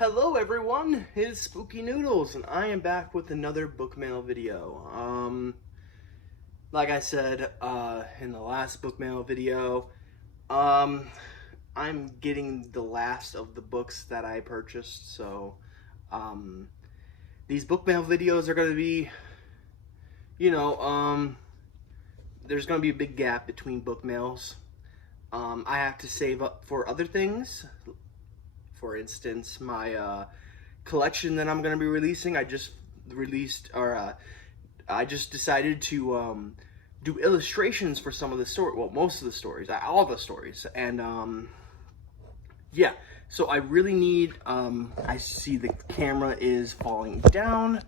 Hello everyone, it's Spooky Noodles, and I am back with another book mail video. Like I said in the last book mail video, I'm getting the last of the books that I purchased, so these book mail videos are going to be, there's going to be a big gap between book mails. I have to save up for other things. For instance, my collection that I'm going to be releasing, I just decided to do illustrations for some of the story, well, most of the stories, all the stories, and yeah, so I really need, I see the camera is falling down,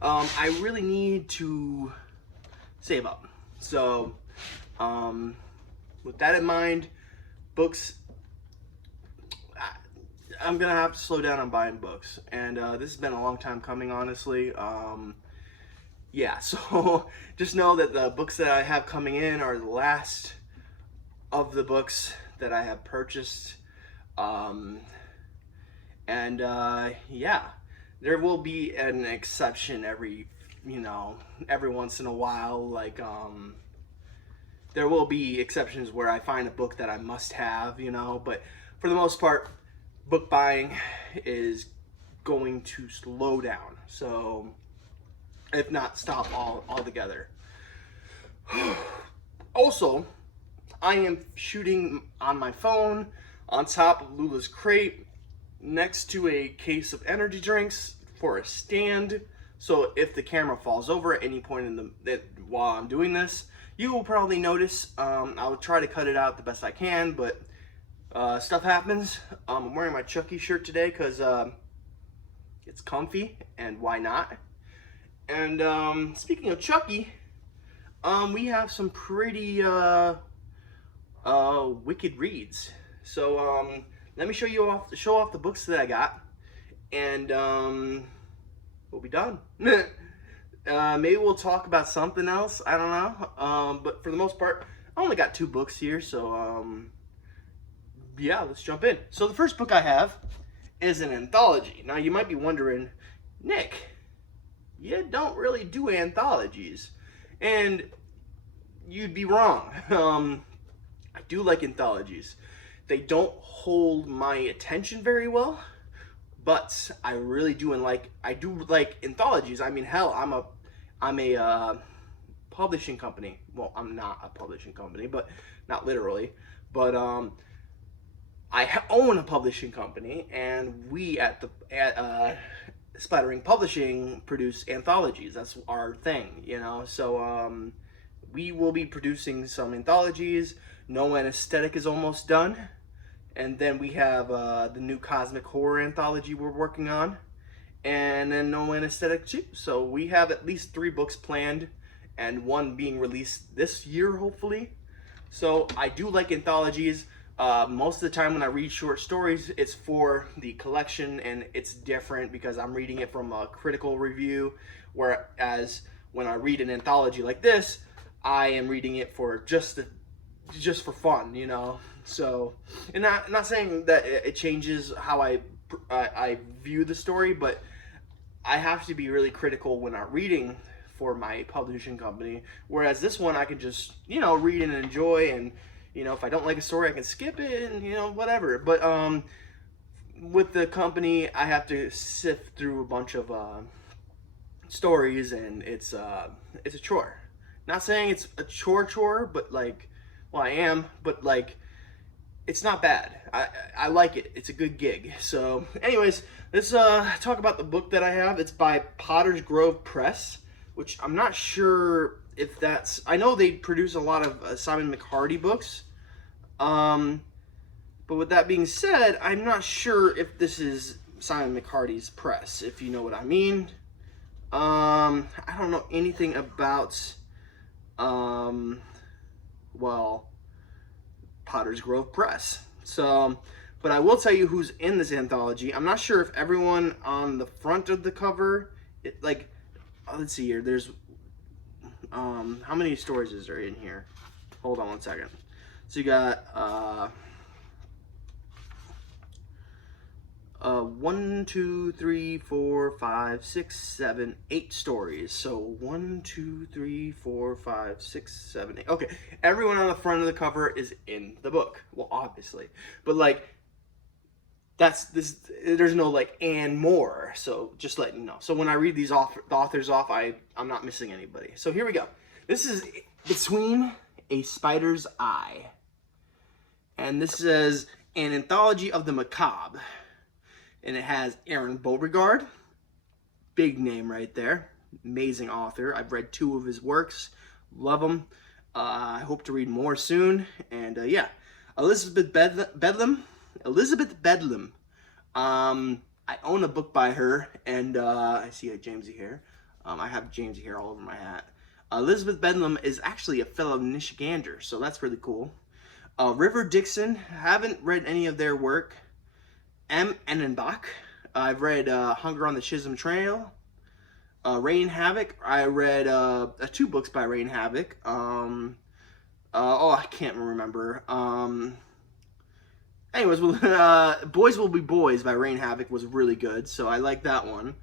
I really need to save up, so with that in mind, books, I'm gonna have to slow down on buying books, and this has been a long time coming, honestly. Yeah, so just know that the books that I have coming in are the last of the books that I have purchased, yeah, there will be an exception every once in a while. Like there will be exceptions where I find a book that I must have, but for the most part, book buying is going to slow down, so if not stop altogether. Also, I am shooting on my phone on top of Lula's crate next to a case of energy drinks for a stand, so if the camera falls over at any point in while I'm doing this, you will probably notice. I'll try to cut it out the best I can, but stuff happens. I'm wearing my Chucky shirt today because it's comfy, and why not? And speaking of Chucky, we have some pretty wicked reads. So let me show off the books that I got, and we'll be done. Maybe we'll talk about something else. I don't know. But for the most part, I only got 2 books here, so yeah, let's jump in. So the first book I have is an anthology. Now you might be wondering, Nick, you don't really do anthologies, and you'd be wrong. I do like anthologies. They don't hold my attention very well, but I really do, and I do like anthologies. I mean, hell, I'm a publishing company. Well, I'm not a publishing company, but not literally, but I own a publishing company, and we at Splattering Publishing produce anthologies. That's our thing, So we will be producing some anthologies. No Anesthetic is almost done, and then we have the new Cosmic Horror anthology we're working on, and then No Anesthetic too. So we have at least 3 books planned, and 1 being released this year, hopefully. So I do like anthologies. Most of the time when I read short stories, it's for the collection, and it's different because I'm reading it from a critical review, whereas when I read an anthology like this, I am reading it for just for fun, So, and not saying that it changes how I view the story, but I have to be really critical when I'm reading for my publishing company, whereas this one I can just read and enjoy, and if I don't like a story, I can skip it and, whatever. But with the company, I have to sift through a bunch of stories, and it's a chore. Not saying it's a chore, but well, I am, but it's not bad. I like it. It's a good gig. So anyways, let's talk about the book that I have. It's by Potter's Grove Press, which I'm not sure if that's, I know they produce a lot of Simon McHardy books, but with that being said, I'm not sure if this is Simon McHardy's press, if you know what I mean. I don't know anything about, well, Potter's Grove Press. So, but I will tell you who's in this anthology. I'm not sure if everyone on the front of the cover, let's see here, there's, how many stories is there in here? Hold on one second. So you got, 1, 2, 3, 4, 5, 6, 7, 8 stories. So 1, 2, 3, 4, 5, 6, 7, 8. Okay, everyone on the front of the cover is in the book. Well, obviously, but like that's this. There's no like and more. So just letting you know. So when I read these the authors off, I'm not missing anybody. So here we go. This is Between a Spider's Eye, and this is an anthology of the macabre. And it has Aaron Beauregard, big name right there, amazing author. I've read 2 of his works, love him. I hope to read more soon. And yeah, Elizabeth Bedlam. I own a book by her, and I see a Jamesy here. I have Jamesy here all over my hat. Elizabeth Bedlam is actually a fellow Michigander, so that's really cool. River Dixon, haven't read any of their work. M. Ennenbach. I've read Hunger on the Chisholm Trail. Rain Havoc. I read 2 books by Rain Havoc. I can't remember. Anyways, Boys Will Be Boys by Rain Havoc was really good, so I like that one.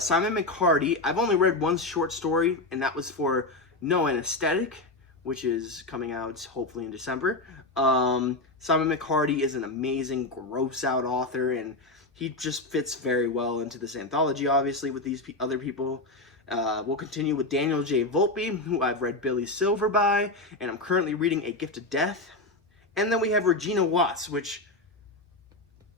Simon McCarty. I've only read 1 short story, and that was for No Anesthetic, which is coming out hopefully in December. Simon McCarty is an amazing, gross-out author, and he just fits very well into this anthology, obviously, with these other people. We'll continue with Daniel J. Volpe, who I've read Billy Silver by, and I'm currently reading A Gift of Death. And then we have Regina Watts, which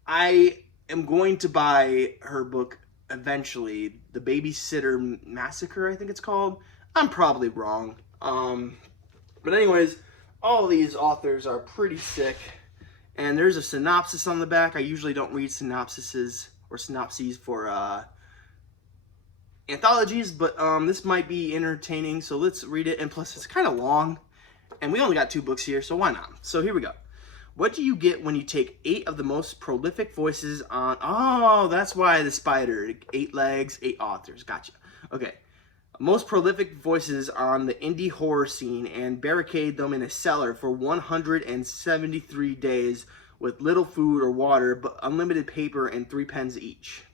I am going to buy her book eventually, The Babysitter Massacre, I think it's called. I'm probably wrong. But anyways, all these authors are pretty sick, and there's a synopsis on the back. I usually don't read synopses for anthologies, but this might be entertaining, so let's read it. And plus, it's kind of long, and we only got 2 books here, so why not? So here we go. What do you get when you take 8 of the most prolific voices on... Oh, that's why the spider. 8 legs, 8 authors. Gotcha. Okay. Most prolific voices on the indie horror scene and barricade them in a cellar for 173 days with little food or water, but unlimited paper and 3 pens each.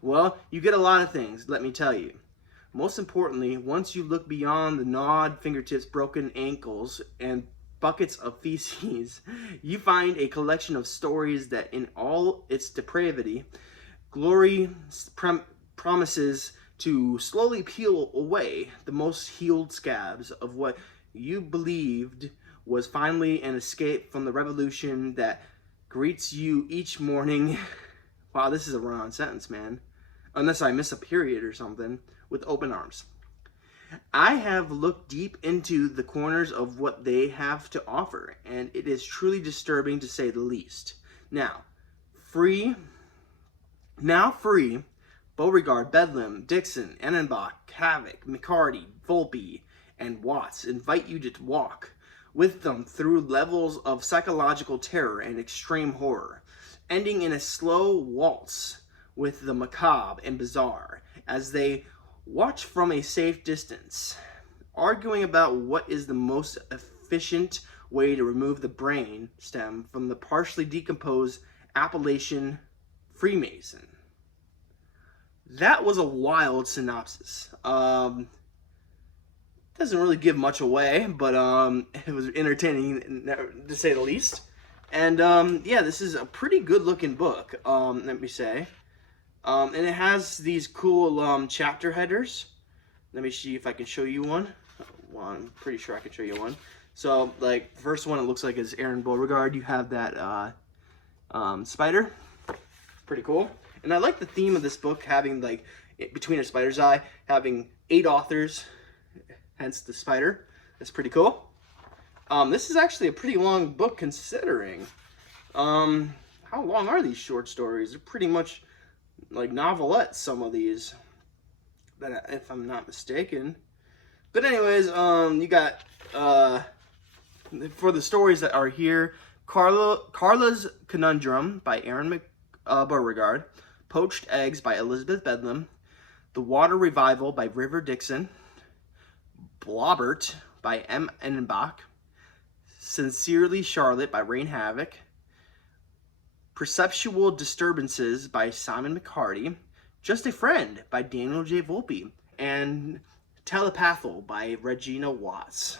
Well, you get a lot of things, let me tell you. Most importantly, once you look beyond the gnawed fingertips, broken ankles, and buckets of feces, you find a collection of stories that in all its depravity, glory promises to slowly peel away the most healed scabs of what you believed was finally an escape from the revolution that greets you each morning. Wow, this is a run-on sentence, man. Unless I miss a period or something. With open arms. I have looked deep into the corners of what they have to offer, and it is truly disturbing to say the least. Now, free, Beauregard, Bedlam, Dixon, Ennenbach, Havoc, McCarty, Volpe, and Watts invite you to walk with them through levels of psychological terror and extreme horror, ending in a slow waltz with the macabre and bizarre as they watch from a safe distance, arguing about what is the most efficient way to remove the brain stem from the partially decomposed Appalachian Freemason. That was a wild synopsis. Doesn't really give much away, but it was entertaining to say the least. And yeah, this is a pretty good looking book, let me say. And it has these cool chapter headers. Let me see if I can show you one. Well, I'm pretty sure I can show you one. So, like, the first one it looks like is Aaron Beauregard. You have that spider. Pretty cool. And I like the theme of this book having, like, Between a Spider's Eye, having 8 authors, hence the spider. That's pretty cool. This is actually a pretty long book considering. How long are these short stories? They're pretty much like novelettes, some of these, if I'm not mistaken. But anyways, you got, for the stories that are here, Carla's Conundrum by Aaron Beauregard, Poached Eggs by Elizabeth Bedlam, The Water Revival by River Dixon, Blobbert by M. Ennenbach, Sincerely Charlotte by Rain Havoc, Perceptual Disturbances by Simon McCarty, Just a Friend by Daniel J. Volpe, and Telepathal by Regina Watts.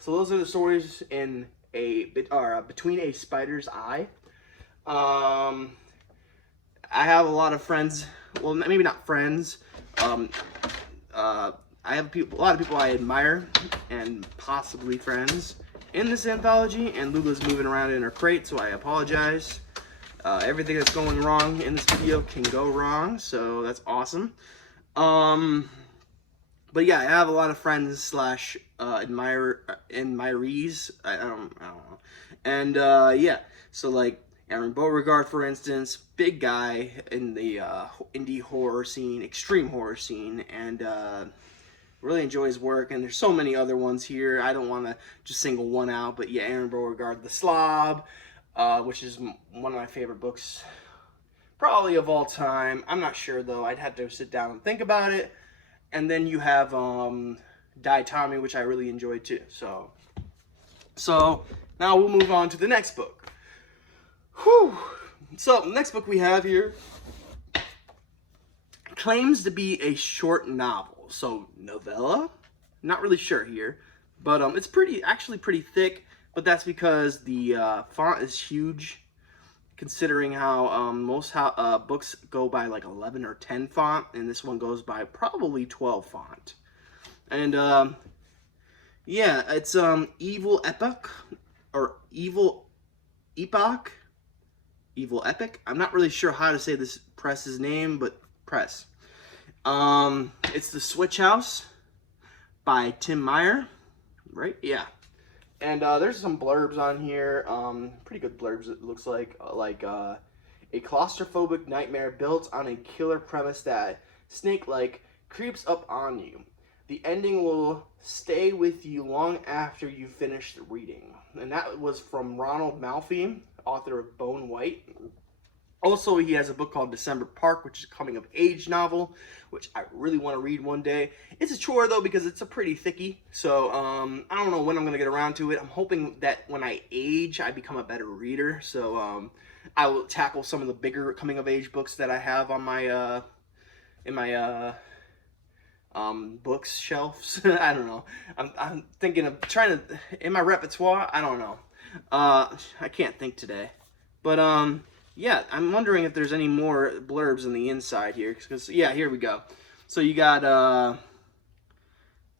So those are the stories in Between a Spider's Eye. I have a lot of friends, well, maybe not friends, I have a lot of people I admire and possibly friends in this anthology, and Lula's moving around in her crate, so I apologize. Everything that's going wrong in this video can go wrong, so that's awesome. But yeah, I have a lot of friends slash admirees. I don't know. And yeah, so like Aaron Beauregard, for instance, big guy in the indie horror scene, extreme horror scene, and really enjoy his work. And there's so many other ones here. I don't want to just single one out, but yeah, Aaron Beauregard, The Slob, which is one of my favorite books, probably of all time. I'm not sure though. I'd have to sit down and think about it. And then you have Die Tommy, which I really enjoyed too. So now we'll move on to the next book. Whew. So the next book we have here claims to be a short novel. So novella? Not really sure here, but it's actually pretty thick. But that's because the font is huge, considering how most books go by like 11 or 10 font, and this one goes by probably 12 font. And yeah, it's Evil Epoch, or Evil Epoch, Evil Epic. I'm not really sure how to say this press's name, but press. It's The Switch House by Tim Meyer, right? Yeah. And there's some blurbs on here, pretty good blurbs it looks like a claustrophobic nightmare built on a killer premise that, snake-like, creeps up on you. The ending will stay with you long after you finish the reading. And that was from Ronald Malfi, author of Bone White. Also, he has a book called December Park, which is a coming-of-age novel, which I really want to read one day. It's a chore, though, because it's a pretty thickie. So, I don't know when I'm going to get around to it. I'm hoping that when I age, I become a better reader. So, I will tackle some of the bigger coming-of-age books that I have on my, in my, books shelves. I don't know. I'm thinking of trying to, in my repertoire, I don't know. I can't think today. But, yeah, I'm wondering if there's any more blurbs on the inside here. Because, yeah, here we go. So you got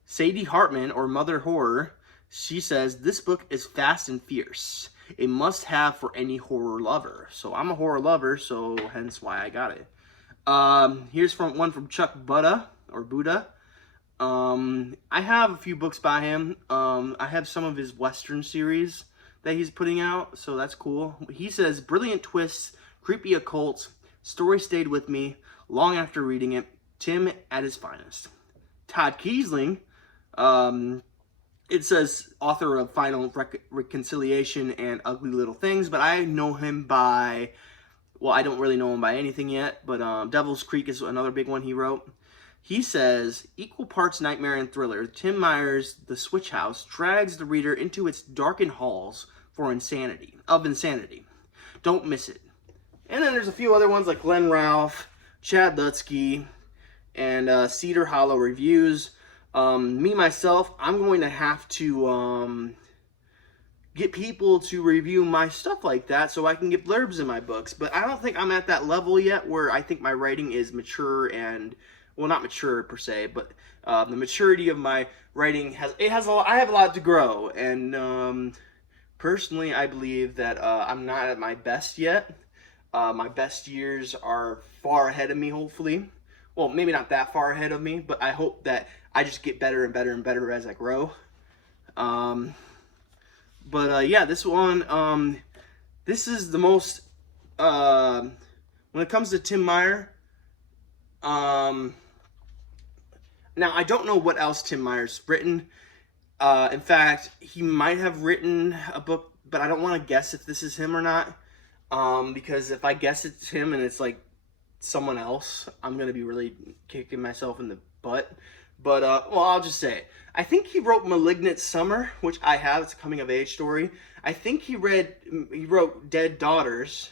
Sadie Hartman, or Mother Horror. She says, this book is fast and fierce. A must-have for any horror lover. So I'm a horror lover, so hence why I got it. Here's one from Chuck Buddha, or Buddha. I have a few books by him. I have some of his Western series that he's putting out, so that's cool. He says, brilliant twists, creepy occult, story stayed with me long after reading it, Tim at his finest. Todd Kiesling, it says author of Final Reconciliation and Ugly Little Things, but I know him by, well, I don't really know him by anything yet, but Devil's Creek is another big one he wrote. He says, equal parts nightmare and thriller, Tim Meyer's The Switch House drags the reader into its darkened halls of insanity. Don't miss it. And then there's a few other ones like Glenn Ralph, Chad Lutsky, and Cedar Hollow Reviews. Me, myself, I'm going to have to get people to review my stuff like that so I can get blurbs in my books. But I don't think I'm at that level yet where I think my writing is mature and, well, not mature per se, but the maturity of my writing I have a lot to grow, and personally I believe that I'm not at my best yet. My best years are far ahead of me, hopefully. Well, maybe not that far ahead of me, but I hope that I just get better and better and better as I grow. Yeah, this one, this is the most, when it comes to Tim Meyer, now, I don't know what else Tim Meyer's written. In fact, he might have written a book, but I don't want to guess if this is him or not. Because if I guess it's him and it's like someone else, I'm going to be really kicking myself in the butt. But, well, I'll just say it. I think he wrote Malignant Summer, which I have. It's a coming-of-age story. I think he wrote Dead Daughters,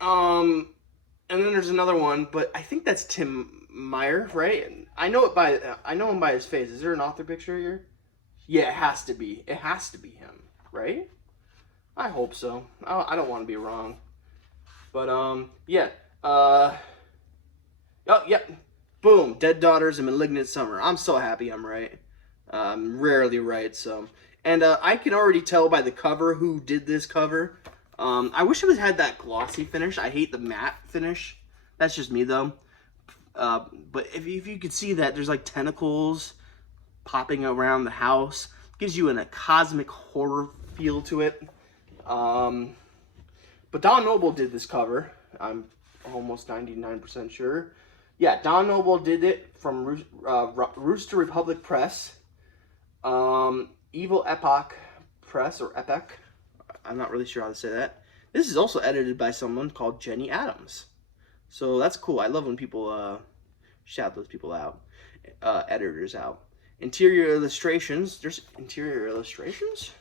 And then there's another one, but I think that's Tim Meyer, right? And I know him by his face. Is there an author picture here? Yeah, it has to be. It has to be him, right? I hope so. I don't want to be wrong. But yeah. Oh, yeah. Boom. Dead Daughters and Malignant Summer. I'm so happy I'm right. I'm rarely right, so. And I can already tell by the cover who did this cover. I wish it had that glossy finish. I hate the matte finish. That's just me, though. But if you could see that, there's like tentacles popping around the house. Gives you a cosmic horror feel to it. But Don Noble did this cover. I'm almost 99% sure. Yeah, Don Noble did it from Rooster Republic Press. Evil Epoch Press, or Epoch. I'm not really sure how to say that. This is also edited by someone called Jenny Adams. So that's cool. I love when people shout those people out. Editors out. Interior illustrations. There's interior illustrations?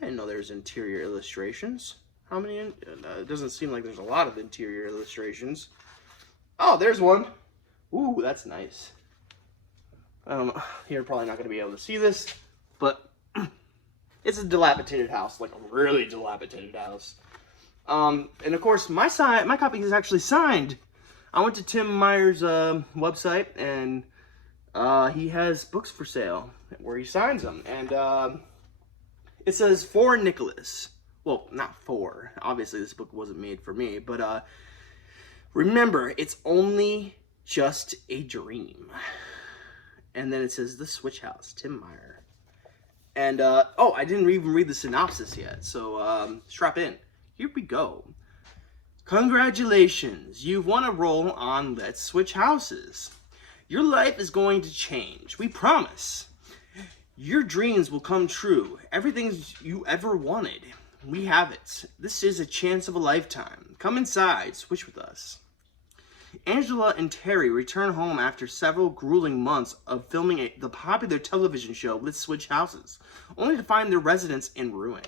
I didn't know there's interior illustrations. How many? It doesn't seem like there's a lot of interior illustrations. Oh, there's one. Ooh, that's nice. You're probably not going to be able to see this, but it's a dilapidated house, like a really dilapidated house. And of course, my copy is actually signed. I went to Tim Meyer's website, and he has books for sale where he signs them. And it says, "For Nicholas." Well, not for. Obviously, this book wasn't made for me. But remember, it's only just a dream. And then it says, "The Switch House, Tim Meyer." And, oh, I didn't even read the synopsis yet. So, strap in. Here we go. Congratulations, you've won a role on Let's Switch Houses. Your life is going to change, we promise. Your dreams will come true. Everything you ever wanted, we have it. This is a chance of a lifetime. Come inside, switch with us. Angela and Terry return home after several grueling months of filming the popular television show Let's Switch Houses, only to find their residence in ruin.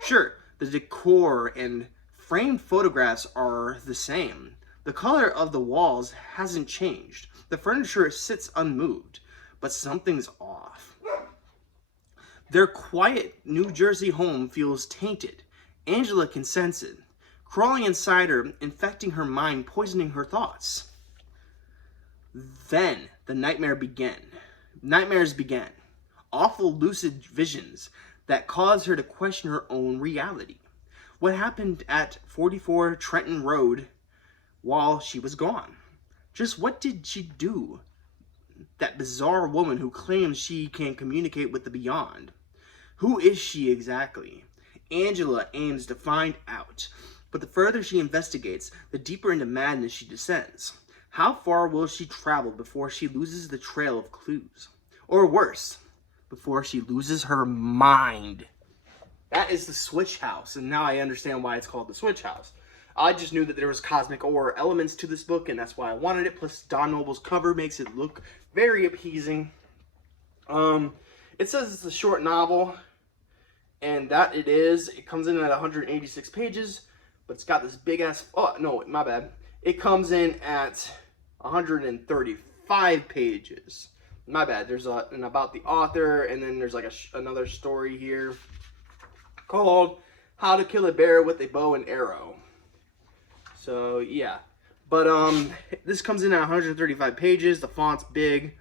Sure, the decor and framed photographs are the same. The color of the walls hasn't changed. The furniture sits unmoved, but something's off. Their quiet New Jersey home feels tainted. Angela can sense it, crawling inside her, infecting her mind, poisoning her thoughts. Then the nightmares began. Awful lucid visions that caused her to question her own reality. What happened at 44 Trenton Road while she was gone? Just what did she do? That bizarre woman who claims she can communicate with the beyond. Who is she exactly? Angela aims to find out. But the further she investigates, the deeper into madness she descends. How far will she travel before she loses the trail of clues? Or worse, before she loses her mind? That is the Switch House, and now I understand why it's called the Switch House. I just knew that there was cosmic horror elements to this book, and that's why I wanted it. Plus, Don Noble's cover makes it look very appeasing. It says it's a short novel, and that it is. It comes in at 186 pages. But it's got this big ass, oh no, my bad. It comes in at 135 pages. My bad, there's an about the author, and then there's like another story here called How to Kill a Bear with a Bow and Arrow. So yeah, but this comes in at 135 pages, the font's big.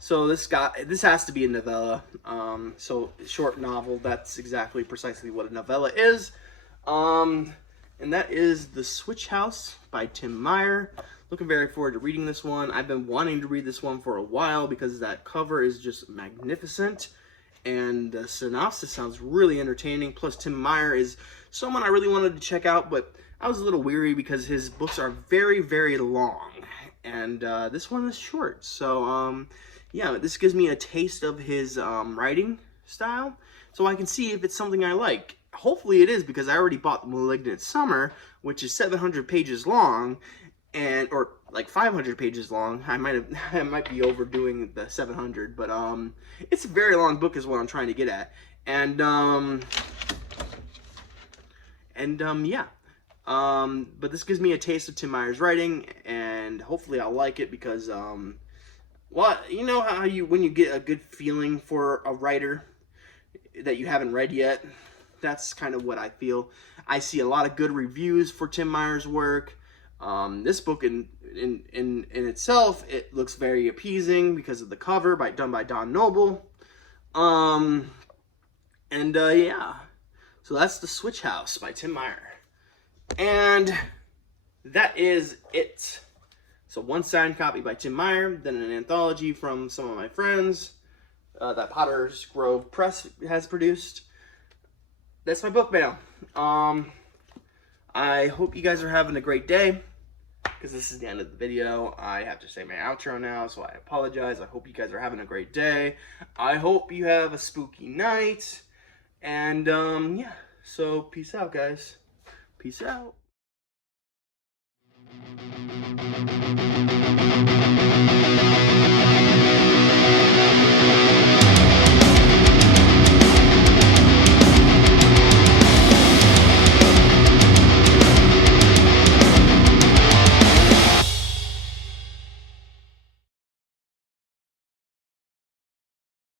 So this has to be a novella. So short novel, that's exactly precisely what a novella is. And that is The Switch House by Tim Meyer. Looking very forward to reading this one. I've been wanting to read this one for a while because that cover is just magnificent. And the synopsis sounds really entertaining. Plus Tim Meyer is someone I really wanted to check out, but I was a little weary because his books are very, very long. And this one is short. So, yeah, this gives me a taste of his writing style, so I can see if it's something I like. Hopefully it is, because I already bought Malignant Summer, which is 700 pages long, or like 500 pages long. I might be overdoing the 700, but it's a very long book is what I'm trying to get at. And And yeah. But this gives me a taste of Tim Meyer's writing, and hopefully I'll like it because, well, you know how when you get a good feeling for a writer that you haven't read yet? That's kind of what I feel. I see a lot of good reviews for Tim Meyer's work. This book in itself, it looks very appeasing because of the cover done by Don Noble. Yeah. So that's The Switch House by Tim Meyer. And that is it. So one signed copy by Tim Meyer, then an anthology from some of my friends that Potter's Grove Press has produced. That's my book mail. I hope you guys are having a great day, because this is the end of the video. I have to say my outro now, so I apologize. I hope you guys are having a great day. I hope you have a spooky night. And yeah, so peace out, guys. Peace out.